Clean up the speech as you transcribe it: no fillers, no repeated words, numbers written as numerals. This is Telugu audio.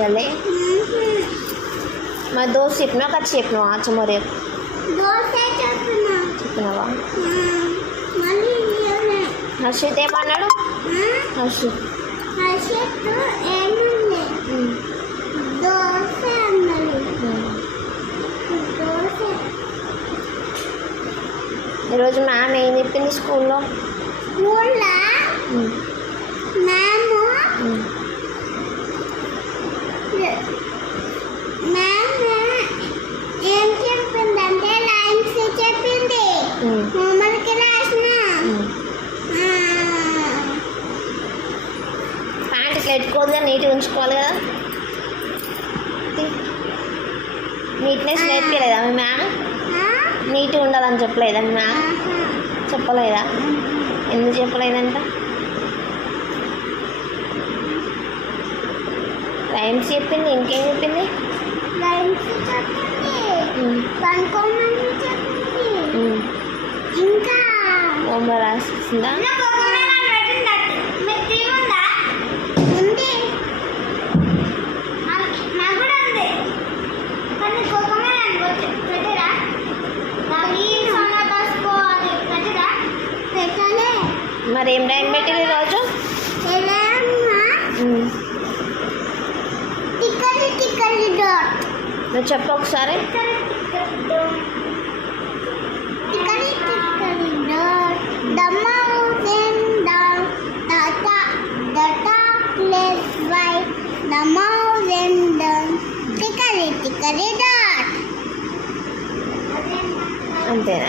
ఇవ్వలే మరి దోశ చెప్పినా ఖర్చు చెప్పినావా అచ్చమ్మ రేపు చెప్పినావా హర్షిత్ ఏమన్నాడు హర్షిత్ ఈరోజు మ్యామ్ ఏం చెప్పింది స్కూల్లో ఏం చెప్పిందంటే లైన్స్ చెప్పింది హోంవర్క్ రాసిన ప్యాంట్ ఇట్లా పెట్టుకోవద్దుగా నీట్గా ఉంచుకోవాలి కదా నీట్నెస్ నేర్పలేదా మీ మ్యామ్ నీట్గా ఉండాలని చెప్పలేదా మీ మ్యామ్ చెప్పలేదా ఎందుకు చెప్పలేదంట రైమ్స్ చెప్పింది ఇంకేం చెప్పింది లైన్స్ చెప్పింది పనుకోమని చెప్పింది ఇంకా హోంవర్క్ రాసిస్తుందా మరి ఏం రైమ్ పెట్టింది ఈరోజు నువ్వు చెప్పు ఒకసారి అంతేనా